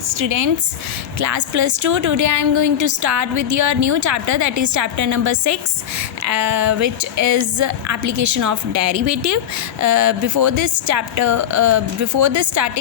students, class plus 2. Today I am going to start with your new chapter, that is chapter number 6, which is application of derivative. Before the starting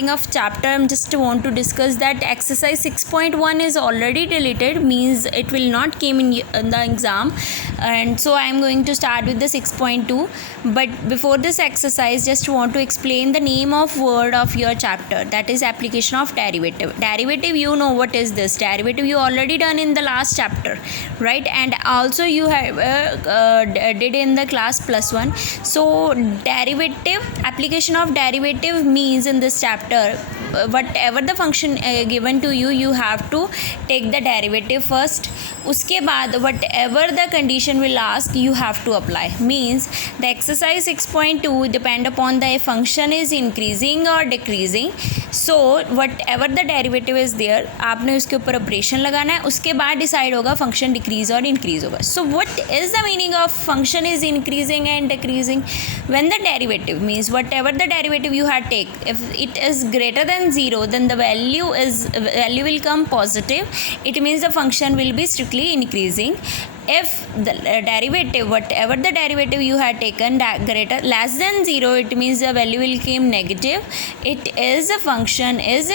of chapter, I just want to discuss that exercise 6.1 is already deleted, means it will not came in the exam, and so I am going to start with the 6.2. But before this exercise, just want to explain the name of word of your chapter, that is application of derivative. Derivative, you know what is this. Derivative you already done in the last chapter, right? And also you have did in the class plus 1. So derivative, application of derivative means in this chapter, whatever the function given to you, you have to take the derivative first. उसके बाद whatever the condition will ask, you have to apply. Means the exercise 6.2 depend upon the function is increasing or decreasing. So whatever the derivative is there, आपने उसके ऊपर operation लगाना है, उसके बाद decide होगा फंक्शन डिक्रीज और इंक्रीज होगा. So what is the meaning of function is increasing and decreasing? When the derivative means whatever the derivative you had take, if it is greater than 0, then the value will come positive. It means the function will be strictly increasing. If the derivative, whatever the derivative you had taken less than 0, it means the value will come negative. It is a function is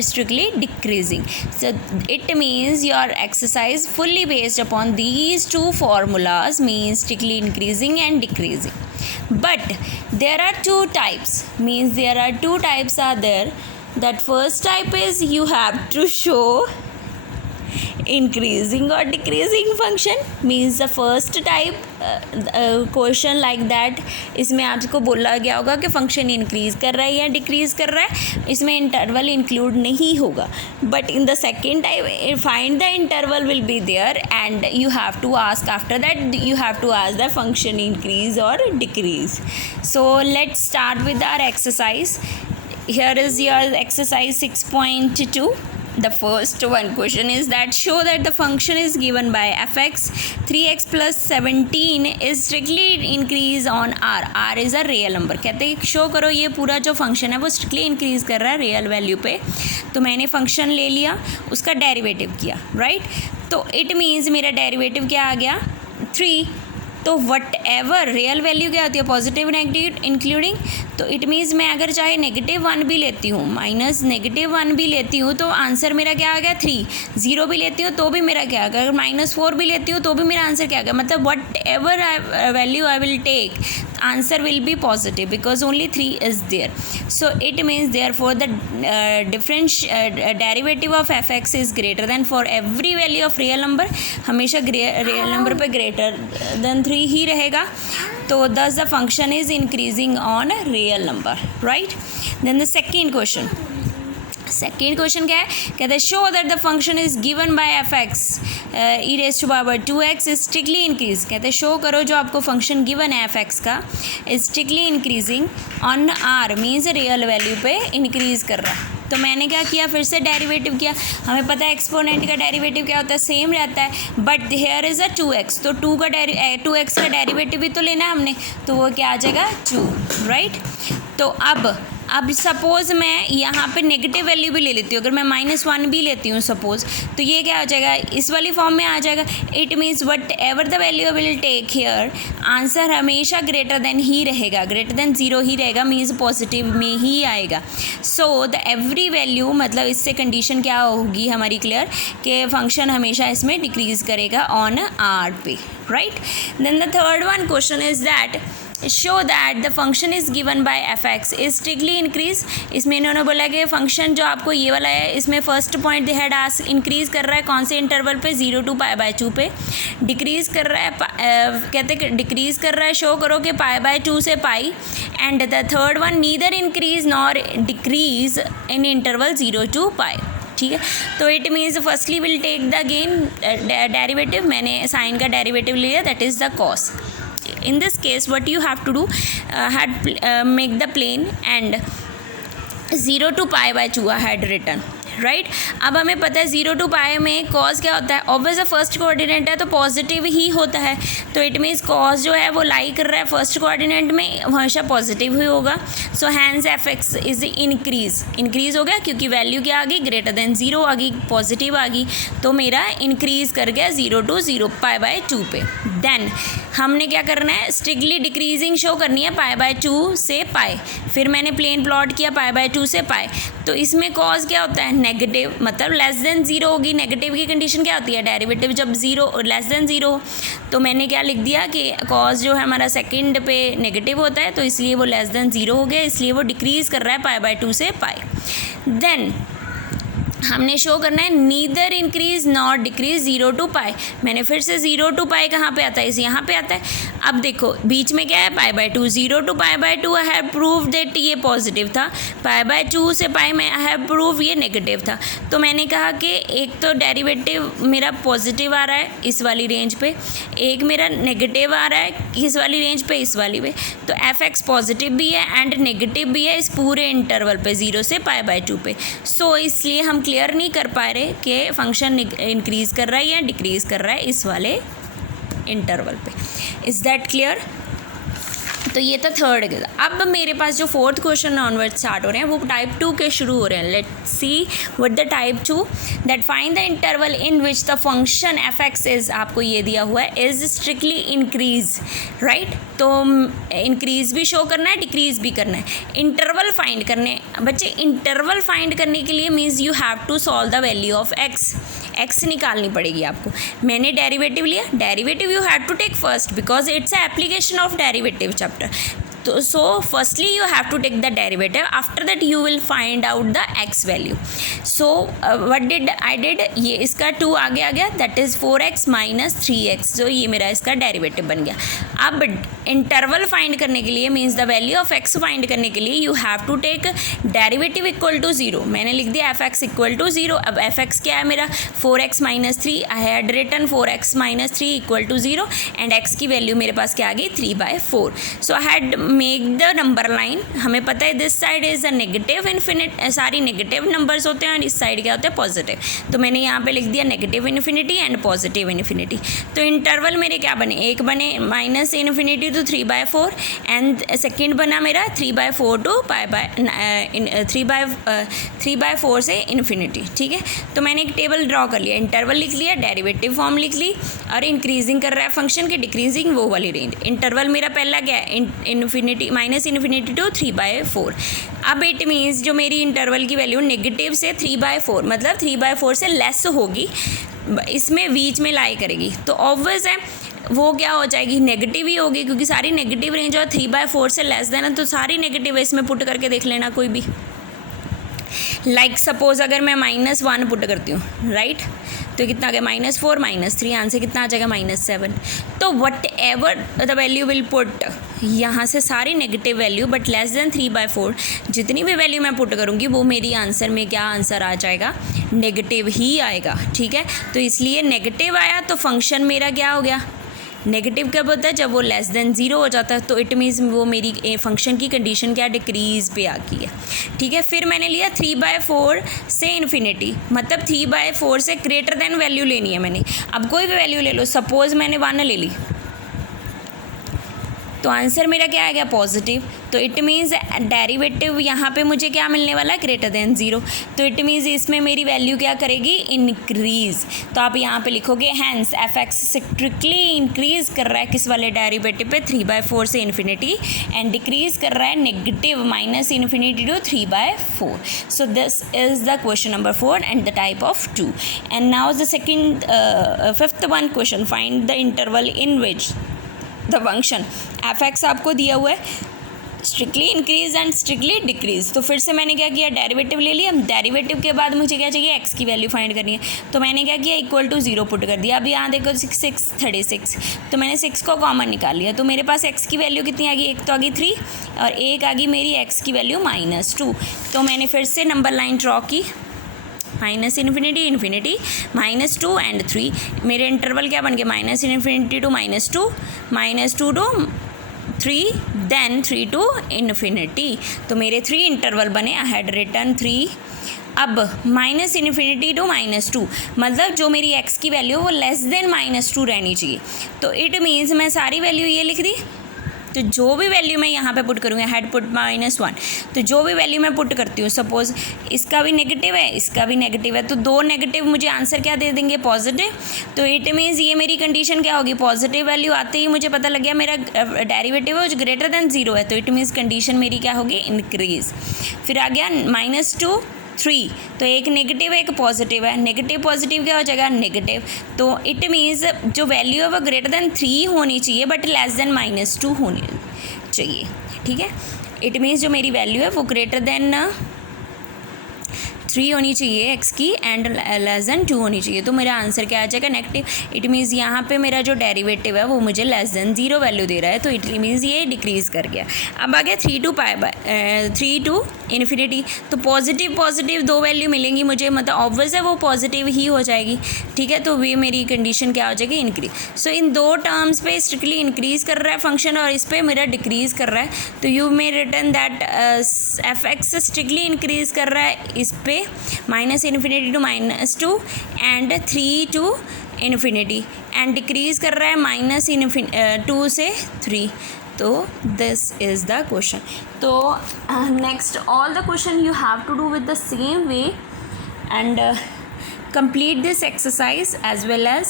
strictly decreasing. So it means your exercise fully based upon these two formulas, means strictly increasing and decreasing. But there are two types, means there are two types are there. That first type is you have to show increasing or decreasing function, means the first type question like that, इसमें आपको बोला गया होगा कि function increase कर रहा है या डिक्रीज कर रहा है, इसमें इंटरवल इंक्लूड नहीं होगा. But in the second type find the interval will be there and you have to ask after that, you have to ask the function increase और decrease. So let's start with our exercise. Here is your exercise 6.2. The first one question is that show that the function is given by fx 3x plus 17 is strictly increase on r. r is a real number. कहते हैं show करो ये पूरा जो function है वो strictly increase कर रहा है रियल वैल्यू पे. तो मैंने फंक्शन ले लिया, उसका डेरिवेटिव किया, राइट? तो इट मीन्स मेरा डेरिवेटिव क्या आ गया 3. तो वट एवर रियल वैल्यू क्या होती है, पॉजिटिव नेगेटिव इंक्लूडिंग. तो इट मीन्स मैं अगर चाहे -1 भी लेती हूँ, -1 भी लेती हूँ, तो आंसर मेरा क्या आ गया 3. 0 भी लेती हूँ तो भी मेरा क्या आ गया, अगर -4 भी लेती हूँ तो भी मेरा आंसर क्या आ गया. मतलब whatever value I will take, answer will be positive because only 3 is there. So it means therefore the derivative of fx is greater than, for every value of real number हमेशा real number पे greater than 3 ही रहेगा. तो thus the function is increasing on a real number, right? Then the second question क्या है, कहते हैं show that the function is given by F X E raise to power 2x is strictly increase. कहते हैं show करो जो आपको function given है एफ एक्स का is strictly increasing on R, means real value पे इंक्रीज कर रहा है. तो मैंने क्या किया, फिर से डेरिवेटिव किया. हमें पता है एक्सपोनेंट का डेरिवेटिव क्या होता है, सेम रहता है, but here is a 2x. तो 2x का डेरिवेटिव भी तो लेना है हमने, तो वो क्या आ जाएगा 2, राइट? तो अब सपोज़ मैं यहाँ पे नेगेटिव वैल्यू भी ले लेती हूँ, अगर मैं -1 भी लेती हूँ सपोज़, तो ये क्या हो जाएगा, इस वाली फॉर्म में आ जाएगा. It means whatever the value will take here, answer हमेशा ग्रेटर देन ही रहेगा, ग्रेटर देन 0 ही रहेगा, मीन्स पॉजिटिव में ही आएगा. सो द एवरी वैल्यू, मतलब इससे कंडीशन क्या होगी हमारी क्लियर, कि फंक्शन हमेशा इसमें डिक्रीज़ करेगा ऑन आर पे, right? Then the third one question is that show that the function is given by fx is strictly increase. इसमें इन्होंने बोला कि फंक्शन जो आपको ये वाला है, इसमें फर्स्ट पॉइंट हेड आस इंक्रीज़ कर रहा है कौन से इंटरवल पे, 0 to π/2 पे. डिक्रीज़ कर रहा है, कहते डिक्रीज़ कर रहा है, शो करो कि π/2 से pi. And the third one neither increase nor decrease in interval 0 to π. ठीक है, तो it means firstly will take the gain derivative. मैंने साइन का डेरिवेटिव लिया, that is the cos. In this case what you have to do, make the plane and 0 to π/2 I had written, right. अब हमें पता है 0 to पाई में cause क्या होता है, ऑब्वियस फर्स्ट कोऑर्डिनेट है तो पॉजिटिव ही होता है, तो इट मीन्स कॉज जो है वो लाई कर रहा है फर्स्ट कोऑर्डिनेट में, हमेशा पॉजिटिव ही होगा। So hence F X is increase हो गया क्योंकि वैल्यू क्या आ गई, ग्रेटर देन 0 आ गई, पॉजिटिव आ गई, तो मेरा इंक्रीज कर गया 0 to 0 π/2 पे। देन हमने क्या करना है, स्ट्रिक्टली डिक्रीजिंग शो करनी है π/2 से पाई, फिर मैंने प्लेन प्लॉट किया π/2 से पाई, तो इसमें कॉज क्या होता है, नेगेटिव, मतलब लेस देन 0 होगी। नेगेटिव की कंडीशन क्या होती है, डेरिवेटिव जब 0 लेस देन 0 हो, तो मैंने क्या लिख दिया कि कॉज जो है हमारा सेकंड पे नेगेटिव होता है, तो इसलिए वो लेस देन 0 हो गया, इसलिए वो डिक्रीज़ कर रहा है π/2 से पाई। देन हमने शो करना है neither increase not decrease 0 to पाई। मैंने फिर से 0 to पाई कहाँ पे आता है, इस यहाँ पे आता है। अब देखो बीच में क्या है π/2, 0 to π/2 I have prove that ये पॉजिटिव था, π/2 से पाई में आई हैव प्रूव ये नेगेटिव था। तो मैंने कहा कि एक तो डेरिवेटिव मेरा पॉजिटिव आ रहा है इस वाली रेंज पे, एक मेरा नेगेटिव आ रहा है किस वाली रेंज पे, इस वाली पे, तो एफ एक्स पॉजिटिव भी है एंड नेगेटिव भी है इस पूरे इंटरवल पे 0 से π/2 पे। सो इसलिए हम क्लियर नहीं कर पा रहे कि फंक्शन इंक्रीज कर रहा है या डिक्रीज कर रहा है इस वाले इंटरवल पे। Is that clear? तो ये था थर्ड एग्जाम। अब मेरे पास जो फोर्थ क्वेश्चन ऑनवर्ड स्टार्ट हो रहे हैं वो टाइप 2 के शुरू हो रहे हैं। Let's see what the type 2, that find the interval in which the function F X is, आपको ये दिया हुआ है, इज स्ट्रिक्टली इंक्रीज, राइट। तो इंक्रीज भी शो करना है, डिक्रीज भी करना है। इंटरवल फाइंड करने, बच्चे इंटरवल फाइंड करने के लिए means you have to solve the value of X निकालनी पड़ेगी आपको। मैंने डेरिवेटिव लिया, derivative you have to take first because it's a application of derivative chapter. तो so firstly you have to take the derivative, after that you will find out the X value. So what did I did, ये इसका 2 आगे आ गया, that is 4x - 3x, जो ये मेरा इसका derivative बन गया। अब इंटरवल फाइंड करने के लिए means the value of X find करने के लिए you have to take derivative equal to 0। मैंने लिख दिया एफ एक्स इक्वल टू 0। अब एफ एक्स क्या है मेरा, 4x - 3, I had written 4x - 3 equal to 0 and X की वैल्यू मेरे पास क्या आ गई, 3/4। So I had make the number line, हमें पता है this side is a negative infinite, सारी नेगेटिव नंबर्स होते हैं और इस साइड क्या होता है, पॉजिटिव। तो मैंने यहाँ पे लिख दिया negative infinity and positive infinity. तो इंटरवल मेरे क्या बने, एक बने -∞ to 3/4 एंड सेकेंड बना मेरा 3/4 to 3/4 से इन्फिनिटी, ठीक है। तो मैंने एक टेबल ड्रॉ कर लिया, इंटरवल लिख लिया, डेरिवेटिव फॉर्म लिख ली, और इंक्रीजिंग कर रहा है फंक्शन की, डिक्रीजिंग वो वाली रेंज। इंटरवल मेरा पहला क्या है, इन्फिनिटी -∞ to 3/4। अब इट मीन्स जो मेरी इंटरवल की वैल्यू नेगेटिव से 3/4, मतलब 3/4 से लेस होगी, इसमें बीच में लाई करेगी, तो ऑब्वियस है वो क्या हो जाएगी, नेगेटिव ही होगी, क्योंकि सारी नेगेटिव रेंज और 3/4 से लेस देना, तो सारी नेगेटिव इसमें पुट करके देख लेना कोई भी। लाइक सपोज अगर मैं -1 पुट करती हूँ, राइट, तो कितना आ गया, -4 -3, आंसर कितना आ जाएगा, -7। तो what ever the value will put, यहाँ से सारी negative value but less than 3/4, जितनी भी वैल्यू मैं पुट करूँगी वो मेरी आंसर में क्या आंसर आ जाएगा, नेगेटिव ही आएगा, ठीक है। तो इसलिए नेगेटिव आया तो फंक्शन मेरा क्या हो गया, नेगेटिव कब होता है, जब वो लेस देन 0 हो जाता है, तो इट मीन्स वो मेरी फंक्शन की कंडीशन क्या, डिक्रीज पे आ गई है, ठीक है। फिर मैंने लिया 3/4 से इन्फिनिटी, मतलब 3/4 से ग्रेटर देन वैल्यू लेनी है मैंने। अब कोई भी वैल्यू ले लो, सपोज मैंने 1 ले ली, तो आंसर मेरा क्या आ गया, पॉजिटिव। तो इट मीन्स डेरिवेटिव यहाँ पे मुझे क्या मिलने वाला है, ग्रेटर देन 0। तो इट मीन्स इसमें मेरी वैल्यू क्या करेगी, इंक्रीज। तो आप यहाँ पे लिखोगे hence F X strictly increase कर रहा है किस वाले डेरिवेटिव पे, 3/4 से इन्फिनिटी, एंड डिक्रीज कर रहा है negative -∞ to 3/4। So this is the question number 4 and the type of 2। And now the second 5th one question, find the interval in which the function F x आपको दिया हुआ है strictly increase and strictly decrease. तो फिर से मैंने क्या किया, डेरिवेटिव ले लिया। डेरिवेटिव के बाद मुझे क्या चाहिए, एक्स की वैल्यू फाइंड करनी है, तो मैंने क्या किया, इक्वल टू 0 पुट कर दिया। अब यहाँ देखो 6 36, तो मैंने 6 को कॉमन निकाल लिया, तो मेरे पास एक्स की वैल्यू कितनी आ गई, एक तो आ गई 3 और एक आ गई मेरी एक्स की वैल्यू -2। तो मैंने फिर से नंबर लाइन ड्रॉ की, -∞ -2 एंड 3। मेरे इंटरवल क्या बन गया, -∞ to -2, -2 to 3, then 3 to infinity. तो मेरे 3 इंटरवल बने। आई हैड रिटन 3 अब माइनस इन्फिनिटी टू -2, मतलब जो मेरी x की वैल्यू वो लेस देन -2 रहनी चाहिए। तो इट मीन्स मैं सारी वैल्यू ये लिख दी, तो जो भी वैल्यू मैं यहाँ पे पुट करूँगी, हैड पुट -1, तो जो भी वैल्यू मैं पुट करती हूँ, सपोज इसका भी नेगेटिव है, इसका भी नेगेटिव है, तो दो नेगेटिव मुझे आंसर क्या दे देंगे, पॉजिटिव। तो इट मीन्स ये मेरी कंडीशन क्या होगी, पॉजिटिव वैल्यू आते ही मुझे पता लग गया मेरा डेरिवेटिव है जो ग्रेटर देन 0 है, तो इट मीन्स कंडीशन मेरी क्या होगी, इंक्रीज। फिर आ गया -2 3, तो एक नेगेटिव है एक पॉजिटिव है, नेगेटिव पॉजिटिव क्या हो जाएगा, नेगेटिव। तो इट मीन्स जो वैल्यू है वो ग्रेटर देन 3 होनी चाहिए बट लेस देन -2 होनी चाहिए, ठीक है। इट मीन्स जो मेरी वैल्यू है वो ग्रेटर देन 3 होनी चाहिए x की एंड लेस देन 2 होनी चाहिए। तो मेरा आंसर क्या आ जाएगा, नेगेटिव। इट मीन्स यहाँ पे मेरा जो डेरिवेटिव है वो मुझे लेस देन 0 वैल्यू दे रहा है, तो इट मीन्स ये डिक्रीज़ कर गया। अब आ गया 3 टू इन्फिनिटी, तो पॉजिटिव पॉजिटिव दो वैल्यू मिलेंगी मुझे, मतलब ऑब्वियस है वो पॉजिटिव ही हो जाएगी, ठीक है। तो वे मेरी कंडीशन क्या हो जाएगी, इंक्रीज। सो इन दो टर्म्स पे स्ट्रिक्टली इंक्रीज कर रहा है फंक्शन और इस पर मेरा डिक्रीज कर रहा है, तो you may return that f(x) strictly increase कर रहा है इस पे -infinity to -2 and 3 to infinity, and decrease कर रहा है -2 से 3। तो दिस इज़ द क्वेश्चन। तो next all the question you have to do with the same way and complete this exercise as well as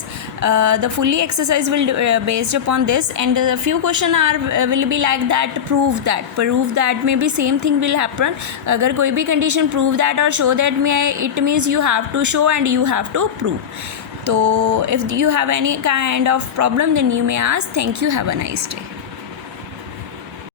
the fully exercise will based upon this, and a few question are will be like that, prove that maybe same thing will happen। अगर कोई भी condition prove that or show that it means you have to show and you have to prove। तो if you have any kind of problem then you may ask। Thank you, have a nice day।